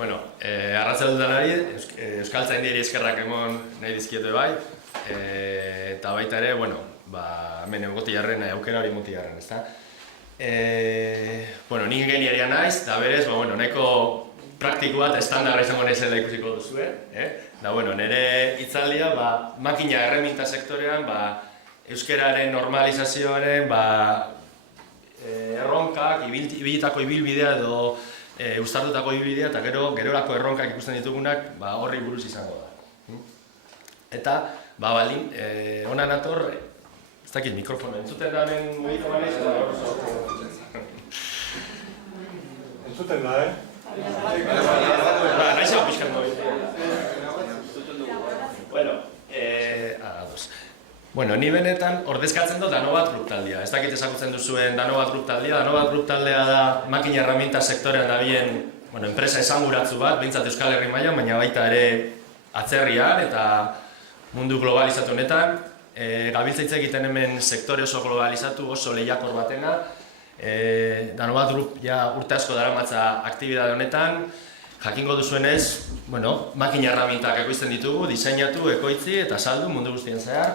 Bueno, arratsaldean Euskaltzaindiari eskerrak emon nahi dizkiote bai, eta baita ere, bueno, hemen egotiarren, aukera hori motiarren, ezta? Bueno, ni ingeniaria naiz, eta berez, nahiko praktikoa eta estandarra izango naizela ikusiko duzue, Da, bueno, nire hitzaldia, makina erreminta sektorean, euskararen normalizazioaren, erronkak, ibilitako ibilbidea edo uztartutako ibilbidea eta gerorako erronkak ikusten ditugunak horri buruz izango da. Eta, baldin, hona nator, ez dakit mikrofona, entzuten da hemen mugiko banez, eta entzuten da, Naiz hau pixkan Bueno, ni benetan ordezkatzen dut Danobat Group taldea. Ez dakit ezagutzen duzuen Danobat Group taldea. Danobat Group taldea da makina herramienta sektorean dabien enpresa esanguratsu bat, behintzat Euskal Herri mailan, baina baita ere atzerrian eta mundu globalizatu honetan. Gabiltza hitz egiten hemen sektore oso globalizatu, oso lehiakor batena. Danobat Group urte asko daramatza aktibidade honetan. Jakingo duzuenez, makina herramientak ekoizten ditugu, diseinatu, ekoitzi eta saldu mundu guztien zehar.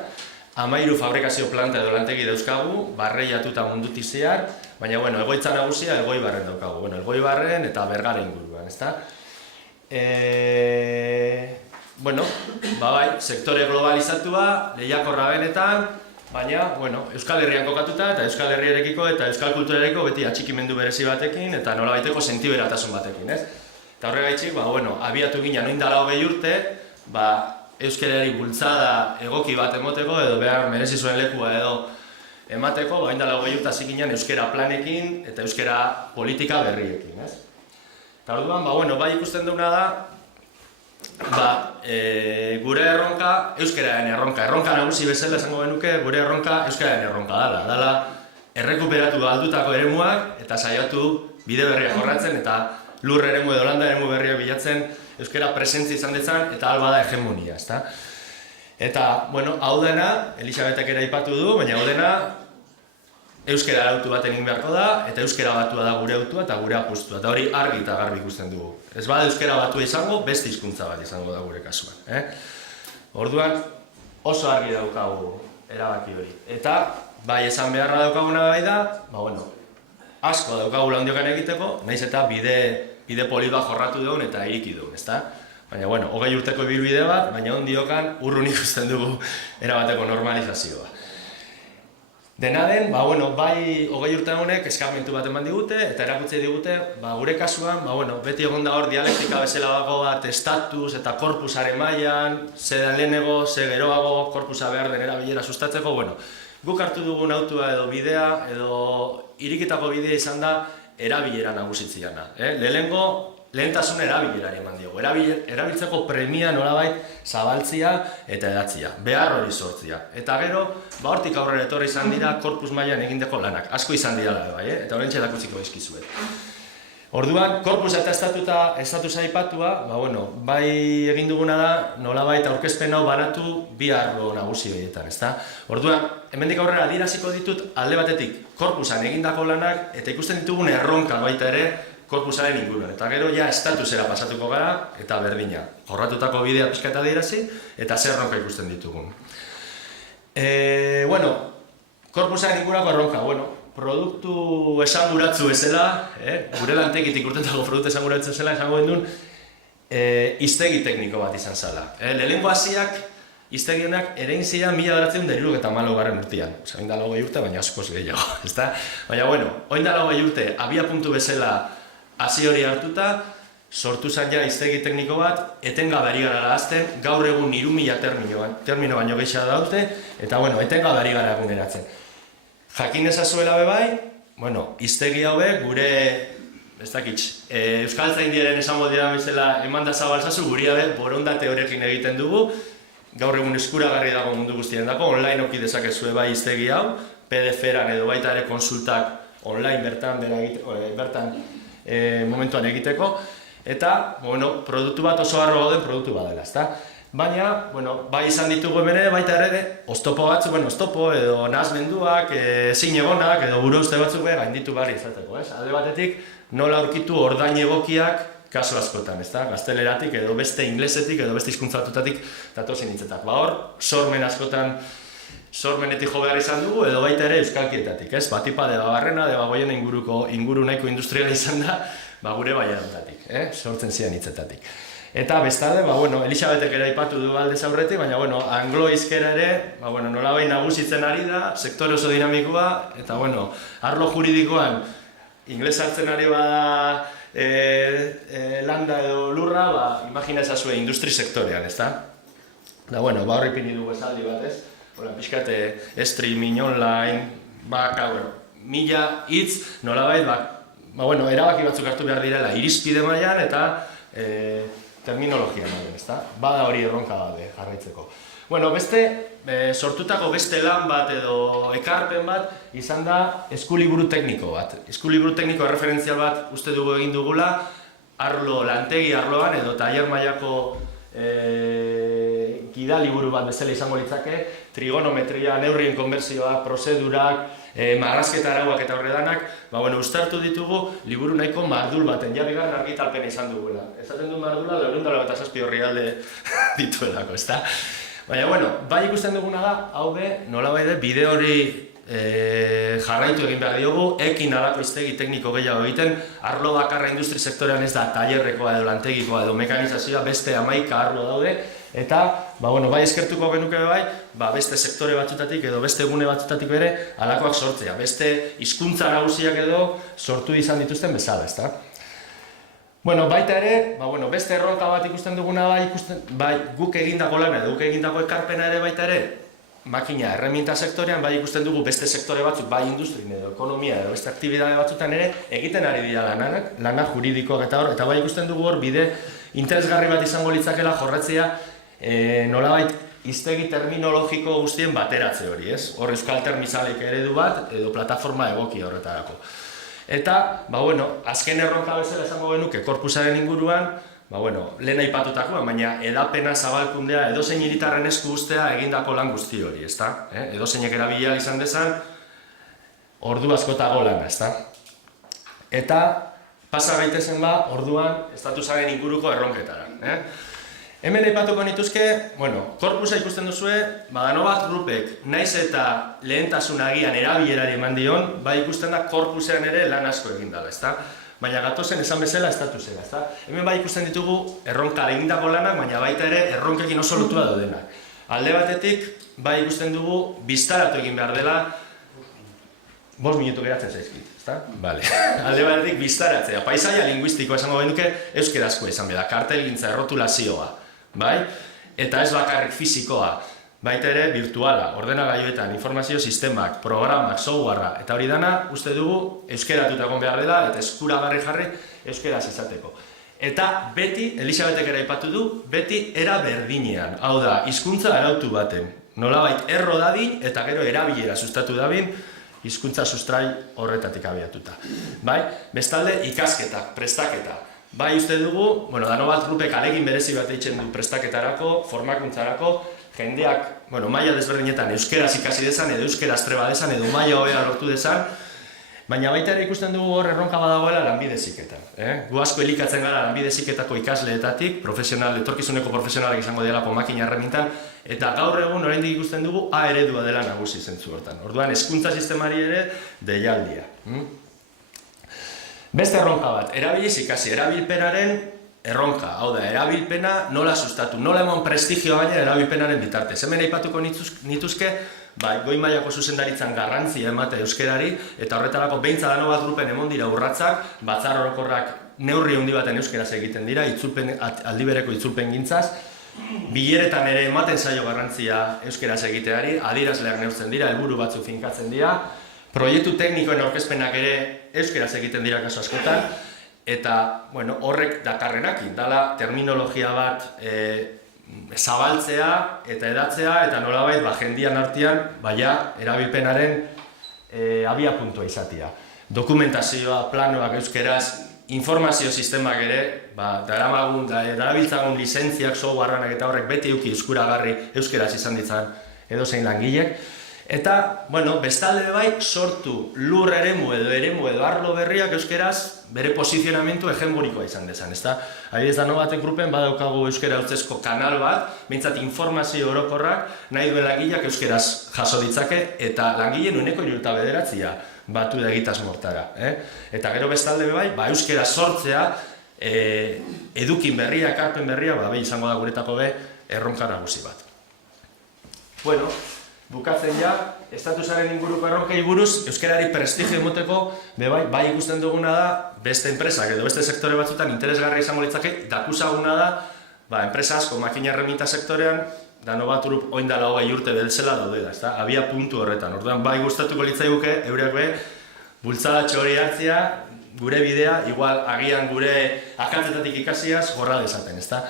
13 fabrikazio planta edo lantegi dauzkagu, barreiatuta mundutik zehar, baina egoitza nagusia Elgoibarren daukagu, Elgoibarren eta Bergara inguruan, ezta? Sektore globalizatua, lehiakorra benetan, baina, Euskal Herrian kokatuta eta Euskal Herriarekiko eta Euskal Kulturarekiko beti atxikimendu berezi batekin eta nolabaiteko sentiberatasun batekin, ez? Eta horregaitzik, abiatu ginen oindala 20 urte, euskarari bultzada egoki bat emoteko edo behar merezi zuen lekua edo emateko, oindala 20 urte hasi ginen euskara planekin eta euskara politika berriekin, ez? Eta orduan, ikusten duguna da, gure erronka euskararen erronka nagusi bezala esango genuke, gure erronka euskararen erronka dela errekuperatu galdutako eremuak eta saiatu bide berriak jorratzen eta lur eremu edo landa eremu berriak bilatzen euskara presentzia izan dezan eta alba da hegemonia, ezta? Eta, hau dena, Elisabetek ere aipatu du, baina hau dena euskara autu baten egin beharko da eta euskara batua da gure autua eta gure apustua, eta hori argi eta garbi ikusten dugu. Ez bada euskara batua izango, beste hizkuntza bat izango da gure kasuan. Orduan, oso argi daukagu erabaki hori. Eta, esan beharra daukaguna da, asko daukagula ondiokan egiteko, nahiz eta bide poli bat jorratu dugun eta iriki dugun, ezta? Baina, 20 urteko ibilbide bat, baina ondiokan urrun ikusten dugu erabateko normalizazioa. Dena den, 20 urte honek eskarmentu bat eman digute eta erakutsi digute, gure kasuan, beti egon da hor dialektika bezala dago bat estatus eta korpusaren mailan, ze da lehenego, ze geroago, korpusa behar den erabilera sustatzeko, guk hartu dugun autua edo bidea, edo irikitako bidea izan da erabilera nagusitziana. Lehentasun erabilerari eman diogu. Erabiltzeko premia nolabait zabaltzia eta edatzia, behar hori sortzia. Eta gero, hortik aurrera etorri izan dira korpus mailan egindeko lanak. Asko izan dira, eta horrentxe dakutziko izkizuet. Orduan, korpusa eta estatusa aipatua, bai egin duguna da, nolabait aurkezpen hau banatu bi arlo nagusi horietan, ezta? Orduan, hemendik aurrera adieraziko ditut alde batetik korpusan egindako lanak eta ikusten ditugun erronka baita ere korpusaren inguruan. Eta gero ja estatusera pasatuko gara eta berdina. Jorratutako bidea pixka eta adierazi eta zer erronka ikusten ditugun. Korpusaren ingurako erronka, produktu esanguratsu bezala, gure lantegitik urtetako produktu esanguratsu bezala esango duen hiztegi tekniko bat izan zela. Lehenengo hasiak hiztegienak erein ziren 1974 urtean. Oindala 20 urte, baina askoz gehiago, ezta? Baina, oindala 20 urte, abia puntu bezala hasi hori hartuta, sortu zen ja hiztegi tekniko bat, etengabe ari gara ahazten, gaur egun 3000 termino baino gehiago daute, eta etengabe ari gara egun geratzen. Jakin ezazuela bebai, hiztegi hauek gure, ez dakit, Euskaltzaindiaren esango dira bezala eman da zabaltzazu, guria borondate horrekin egiten dugu, gaur egun eskuragarri dago mundu guztien dako, online oki dezakezue bai hiztegi hau, PDF-eran edo baita ere konsultak online bertan momentuan egiteko, eta, produktu bat oso harro gauden produktu badela, ezta? Baina, bai izan ditugu hemen ere, baita ere, oztopo batzuk, oztopo edo nahasmenduak, ezin egonak edo gure uste batzuk gainditu behar izateko, ez? Alde batetik, nola aurkitu ordain egokiak kasu askotan, ezta? Gazteleratik edo beste inglesetik edo beste hizkuntza batutatik datozen hitzetak. Ba hor, sormen askotan sormenetik jo behar izan dugu edo baita ere euskalkietatik, ez? Batipa Debabarrena, Debagoien inguru nahiko industriala izan da, gure baiarotatik, sortzen ziren hitzetatik. Eta bestalde, Elisabetek ere aipatu du aldez aurretik, baina anglo hizkera ere, nolabait nagusitzen ari da, sektore oso dinamikoa, eta arlo juridikoan ingles hartzen ari bada landa edo lurra, imagina ezazue industri sektorean, ezta? Da, horri pini dugu esaldi bat, ez? Pixkate, streaming, online, mila hitz, nolabait, erabaki batzuk hartu behar direla irizpide mailan eta terminologia mailan, ezta? Bada hori erronka daude jarraitzeko. Beste, sortutako beste lan bat edo ekarpen bat izan da eskuliburu tekniko bat. Eskuliburu tekniko referentzial bat uste dugu egin dugula, lantegi arloan edo tailer mailako gidaliburu bat bezala izango litzake, trigonometria, neurrien konbertsioak, prozedurak, marrazketa arauak eta horredanak, uztartu ditugu liburu nahiko mardul baten, bigarren argitalpena izan dugula. Ezaten du mardula, 207 orrialde dituelako, ezta? Baina, bai ikusten duguna da, hau nolabait bide hori jarraitu egin behar diogu, ekin alako iztegi tekniko gehiago egiten, arlo bakarra industri sektorean ez da tailerrekoa edo lantegikoa edo mekanizazioa, beste 11 arlo daude, eta, bai eskertuko genuke beste sektore batzutatik edo beste gune batzutatik bere halakoak sortzea, beste hizkuntza nagusiak edo sortu izan dituzten bezala, ezta? Baita ere, beste erronka bat ikusten duguna guk egindako lana edo guk egindako ekarpena ere baita ere, makina erreminta sektorean ikusten dugu beste sektore batzuk, industrin edo ekonomia edo beste aktibidade batzutan ere egiten ari dira lana juridikoak eta hor, eta ikusten dugu hor bide interesgarri bat izango litzakela jorratzea nolabait hiztegi terminologiko guztien bateratze hori, ez? Hor euskal termizalek eredu bat edo plataforma egokia horretarako. Eta, azken erronka bezala esango genuke korpusaren inguruan, lehen aipatutakoa, baina edapena zabalkundea edozein hiritarren esku ustea egindako lan guzti hori, ezta? Edozeinek erabilia izan dezan, ordu askotako lana, ezta? Eta, pasa gaitezen orduan, estatusaren inguruko erronketara. Hemen aipatuko nituzke, korpusa ikusten duzue, Danobat Groupek naiz eta lehentasun agian erabilerari eman dion, ikusten da korpusean ere lan asko egin dela, ezta? Baina gatozen esan bezala estatusera, ezta? Hemen ikusten ditugu erronka egindako lanak, baina baita ere erronkekin oso lotua daudenak. Alde batetik, ikusten dugu biztaratu egin behar dela, 5 minutu geratzen zaizkit, ezta? Bale. Alde batetik biztaratzea, paisaia linguistikoa esango genuke euskerazkoa izan behar, kartelgintza, errotulazioa, bai? Eta ez bakarrik fizikoa, baita ere virtuala, ordenagailuetan, informazio sistemak, programak, softwarea, eta hori dana, uste dugu euskeratuta egon behar dela eta eskuragarri jarri euskeraz izateko. Eta beti, Elisabetek ere aipatu du, beti era berdinean, hau da, hizkuntza arautu baten, nolabait erro dadin eta gero erabilera sustatu dadin, hizkuntza sustrai horretatik abiatuta. Bestalde, ikasketak, prestaketa. Uste dugu, Danobat Groupek alegin berezi bat eitzen du prestaketarako, formakuntzarako, jendeak, maila desberdinetan euskeraz ikasi dezan, edo euskeraz treba dezan, edo maila hobea lortu dezan, baina baita ere ikusten dugu hor erronka badagoela lanbide heziketan. Gu asko elikatzen gara lanbide heziketako ikasleetatik, etorkizuneko profesionalak izango delako makina erremintan, eta gaur egun oraindik ikusten dugu A eredua dela nagusi zentzu hortan. Orduan, hezkuntza sistemari ere deialdia. Beste erronka bat, erabiliz ikasi, erabilpenaren erronka, hau da, erabilpena nola sustatu, nola emon prestigioa baina erabilpenaren bitartez. Hemen aipatuko nituzke, goi mailako zuzendaritzan garrantzia emate euskerari, eta horretarako beintza Danobat Groupen emon dira urratsak, batzar orokorrak neurri handi baten euskeraz egiten dira, aldibereko itzulpen gintzaz, bileretan ere ematen zaio garrantzia euskeraz egiteari, adierazleak neurtzen dira, helburu batzuk finkatzen dira, proiektu teknikoen aurkezpenak ere euskeraz egiten dira kasu askotan, eta horrek dakarrenakin, dala terminologia bat zabaltzea eta edatzea, eta nolabait jendian artean erabilpenaren abiapuntua izatea. Dokumentazioa, planoak euskeraz, informazio sistemak ere, darabiltzagun lizentziak, softwareanak eta horrek beti eduki eskuragarri euskeraz izan ditzan edozein langilek. Eta, bueno, bestalde bai, sortu lur eremu edo arlo berriak euskeraz bere posizionamentu hegemonikoa izan dezan, ezta? Adibidez, Danobatek grupen badaukagu euskera hutsezko kanal bat, behintzat informazio orokorrak nahi duen langileak euskeraz jaso ditzake, eta langileen 9,9% batu da egitasmo hortara. Eta gero bestalde bai, euskera sortzea, edukin berria, ekarpen berria, izango da guretako erronka nagusi bat. Bueno, bukatzen ja, estatusaren inguruko erronkei buruz, euskarari prestigio emoteko, bai ikusten duguna da, beste enpresak edo beste sektore batzutan interesgarria izango litzake, dakusaguna da, enpresa asko makina erreminta sektorean, Danobat Group orain dela 20 urte beltzela daudela, ezta? Abia puntu horretan. Orduan bai gustatuko litzaiguke eurek bultzadatxo hori hartzea, gure bidea, igual agian gure akatzetatik ikasiaz jorra dezaten, ezta?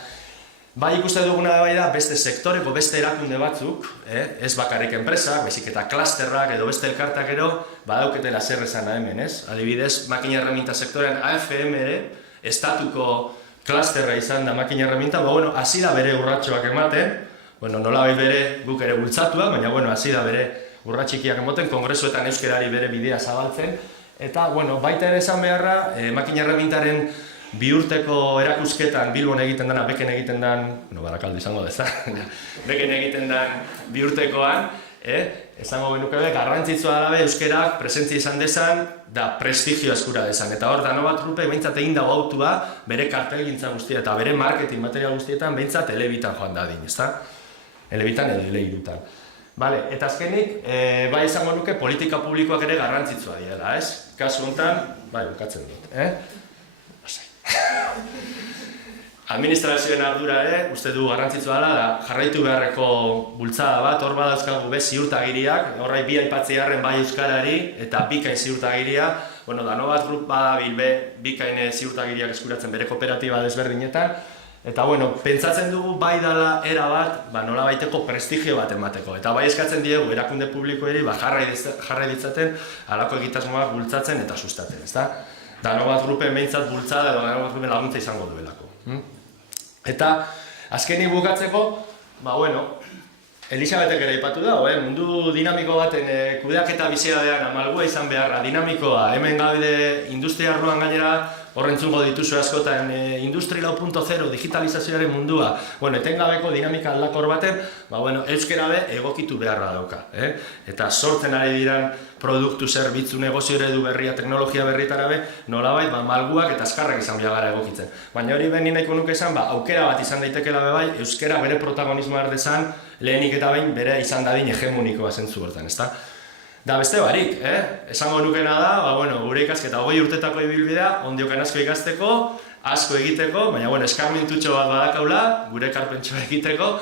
Bai ikuste duguna da beste sektoreko, beste erakunde batzuk, ez bakarrik enpresak, baizik eta klasterrak edo beste elkartak ero, badauketela zer esana hemen, ez? Adibidez, makina erreminta sektorean AFM ere, estatuko klasterra izan da makina erreminta, hasi da bere urratxoak ematen, nolabait bere guk ere bultzatua, baina hasi da bere urratxikiak ematen, kongresuetan euskerari bere bidea zabaltzen, eta baita ere esan beharra, makina erremintaren 2 urteko erakusketan Bilbon egiten dena, Beken egiten den, Barakaldo izango da, ez da? Beken egiten den 2 urtekoan, esango genuke garrantzitsua dela euskerak presentzia izan dezan, da prestigio eskura dezan. Eta hor, Danobat Groupe behintzat egin dago autua, bere kartelgintza guztia eta bere marketing material guztietan behintzat elebitan joan dadin, ez da? Elebitan edo eleirutan. Eta azkenik, bai izango nuke politika publikoak ere garrantzitsua direla, ez? Kasu honetan, bukatzen dut, Administrazioen ardura ere, uste du garrantzitsua dela, jarraitu beharreko bultzada bat, hor badauzkagu ziurtagiriak, horrai bi aipatzearren bai euskarari eta bikain ziurtagiria, Danobat Group badabil bikain ziurtagiriak eskuratzen bere kooperatiba desberdinetan, eta pentsatzen dugu bai dela era bat, nolabaiteko prestigio bat emateko, eta bai eskatzen diegu erakunde publikoeri jarrai ditzaten halako egitasmoak bultzatzen eta sustatzen, ezta? Danobat Groupen behintzat bultzada edo Danobat Groupen laguntza izango duelako. Eta, azkenik bukatzeko, Elisabetek ere aipatu da, mundu dinamiko baten kudeaketa biziadean amalgua izan beharra, dinamikoa, hemen gaude industria arloan gainera, horrentzungo dituzu askotan, Industri 4.0, digitalizazioaren mundua, etengabeko dinamika aldakor baten, euskera egokitu beharra dauka. Eta sortzen ari diran produktu, zerbitzu, negozio eredu berria, teknologia berrietara nolabait malguak eta azkarrak izan gara egokitzen. Baina hori behin nahiko nuke esan, aukera bat izan daitekela bai, euskera bere protagonismoa erdezan, lehenik eta behin bere izan dadin hegemonikoa zentzu hortan, ezta? Da beste barik, esango nukena da, gure ikasketa 20 urtetako ibilbidea, ondiokan asko ikasteko, asko egiteko, baina eskarmentutxo bat badakaula, gure ekarpentxoa egiteko,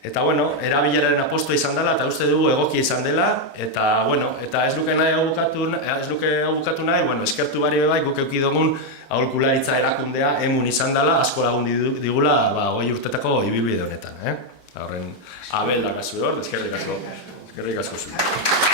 eta erabileraren apostua izan dela, eta uste dugu egokia izan dela, eta ez luke hau bukatu nahi, eskertu bari bai, guk eukidogun aholkularitza erakundea emun izan dela, asko lagun digula 20 urtetako ibilbide honetan. Horren, Abel da kasu hor, eskerrik asko zuen.